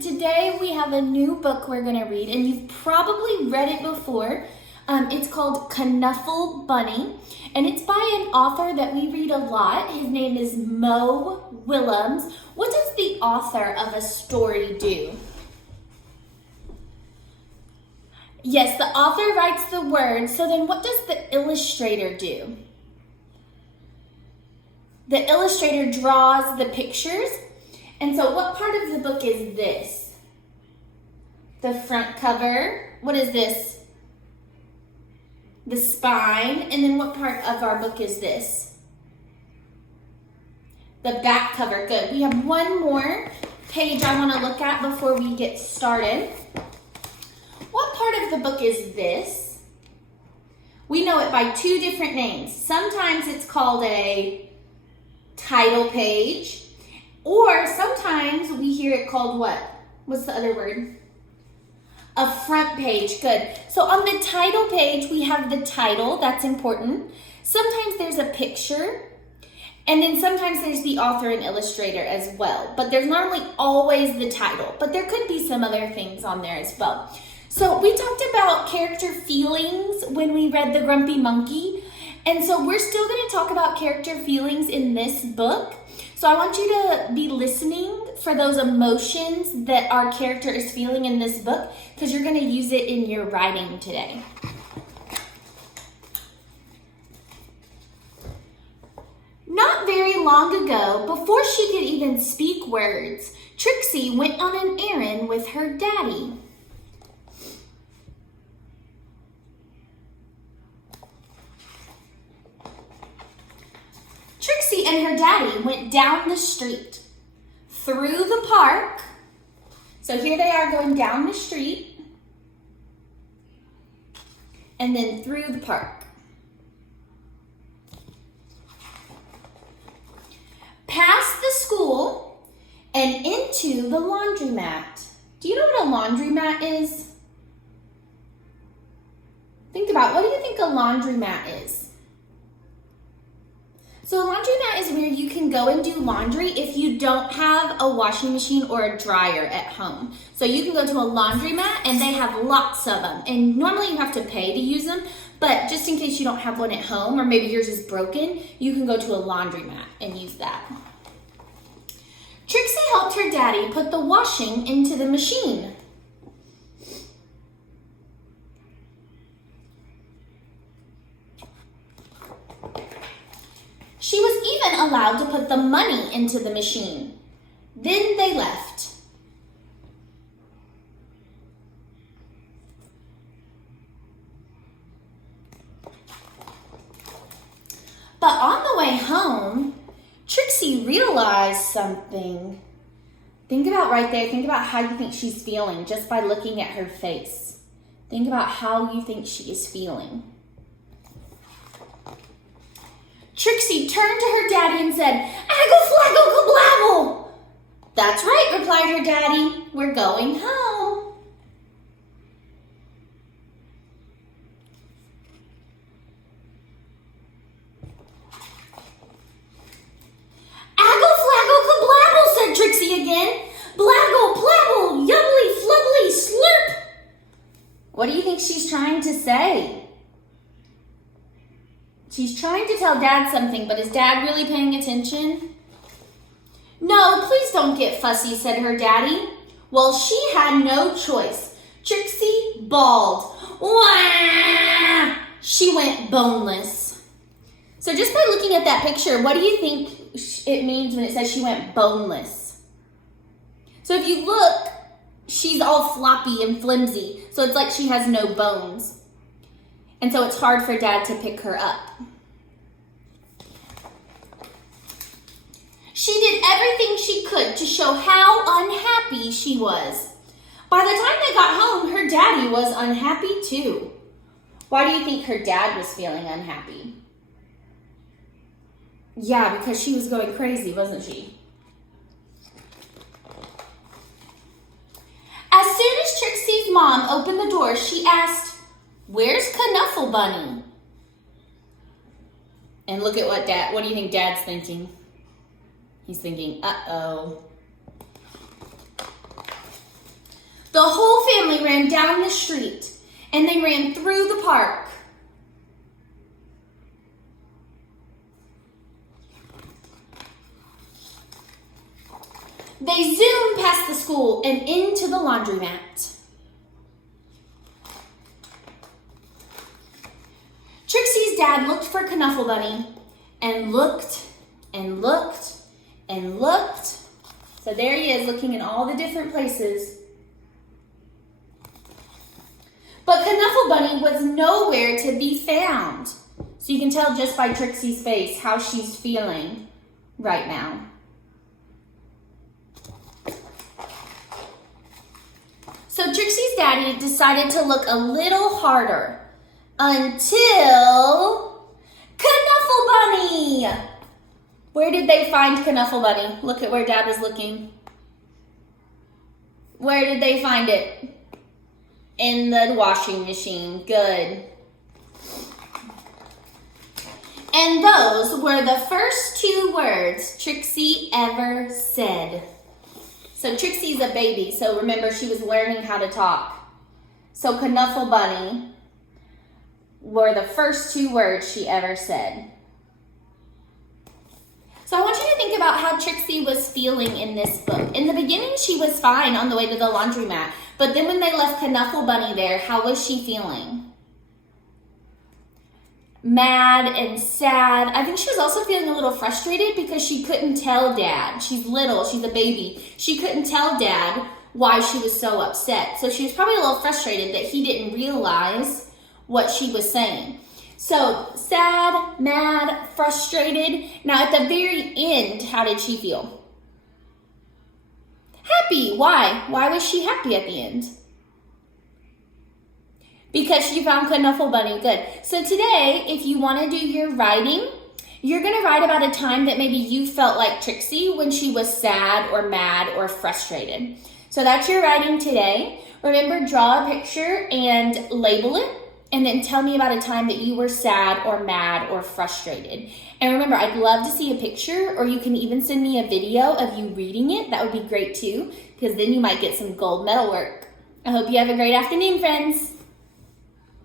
Today we have a new book we're going to read, and you've probably read it before. It's called Knuffle Bunny, and it's by an author that we read a lot. His name is Mo Willems. What does the author of a story do? Yes, the author writes the words, so then what does the illustrator do? The illustrator draws the pictures. And so what part of the book is this? The front cover. What is this? The spine. And then what part of our book is this? The back cover. Good. We have one more page I want to look at before we get started. What part of the book is this? We know it by two different names. Sometimes it's called a title page. Or sometimes we hear it called what? What's the other word? A front page. Good. So on the title page, we have the title. That's important. Sometimes there's a picture. And then sometimes there's the author and illustrator as well. But there's normally always the title. But there could be some other things on there as well. So we talked about character feelings when we read The Grumpy Monkey. And so we're still going to talk about character feelings in this book. So I want you to be listening for those emotions that our character is feeling in this book, because you're going to use it in your writing today. Not very long ago, before she could even speak words, Trixie went on an errand with her daddy. Trixie and her daddy went down the street, through the park. So here they are going down the street, and then through the park. Past the school and into the laundromat. Do you know what a laundromat is? Think about, what do you think a laundromat is? So a laundromat is where you can go and do laundry if you don't have a washing machine or a dryer at home. So you can go to a laundromat and they have lots of them. And normally you have to pay to use them, but just in case you don't have one at home or maybe yours is broken, you can go to a laundromat and use that. Trixie helped her daddy put the washing into the machine. She was even allowed to put the money into the machine. Then they left. But on the way home, Trixie realized something. Think about right there. Think about how you think she's feeling just by looking at her face. Think about how you think she is feeling. Trixie turned to her daddy and said, "Aggle flaggle kablabble." "That's right," replied her daddy. "We're going home." "Aggle flaggle kablabble," said Trixie again. "Blaggle, plabble, yubbly, flubbly, slurp." What do you think she's trying to say? She's trying to tell Dad something, but is Dad really paying attention? "No, please don't get fussy," said her daddy. Well, she had no choice. Trixie bawled. Wah! She went boneless. So just by looking at that picture, what do you think it means when it says she went boneless? So if you look, she's all floppy and flimsy. So it's like she has no bones. And so it's hard for Dad to pick her up. She did everything she could to show how unhappy she was. By the time they got home, her daddy was unhappy too. Why do you think her dad was feeling unhappy? Yeah, because she was going crazy, wasn't she? As soon as Trixie's mom opened the door, she asked, "Where's Knuffle Bunny?" And look at what do you think Dad's thinking? He's thinking, uh-oh. The whole family ran down the street and they ran through the park. They zoomed past the school and into the laundromat. Trixie's dad looked for Knuffle Bunny and looked and looked and looked. So there he is looking in all the different places. But Knuffle Bunny was nowhere to be found. So you can tell just by Trixie's face how she's feeling right now. So Trixie's daddy decided to look a little harder until Knuffle Bunny. Where did they find Knuffle Bunny? Look at where Dad was looking. Where did they find it? In the washing machine. Good. And those were the first 2 words Trixie ever said. So Trixie's a baby, so remember she was learning how to talk. So Knuffle Bunny were the first 2 words she ever said. So I want you to think about how Trixie was feeling in this book. In the beginning, she was fine on the way to the laundromat. But then when they left Knuffle Bunny there, how was she feeling? Mad and sad. I think she was also feeling a little frustrated because she couldn't tell Dad. She's little, she's a baby. She couldn't tell Dad why she was so upset. So she was probably a little frustrated that he didn't realize what she was saying. So sad, mad, frustrated. Now at the very end, how did she feel? Happy. Why? Why was she happy at the end? Because she found Knuffle Bunny. Good. So today, if you want to do your writing, you're going to write about a time that maybe you felt like Trixie when she was sad or mad or frustrated. So that's your writing today. Remember, draw a picture and label it. And then tell me about a time that you were sad or mad or frustrated. And remember, I'd love to see a picture, or you can even send me a video of you reading it. That would be great too, because then you might get some gold medal work. I hope you have a great afternoon, friends.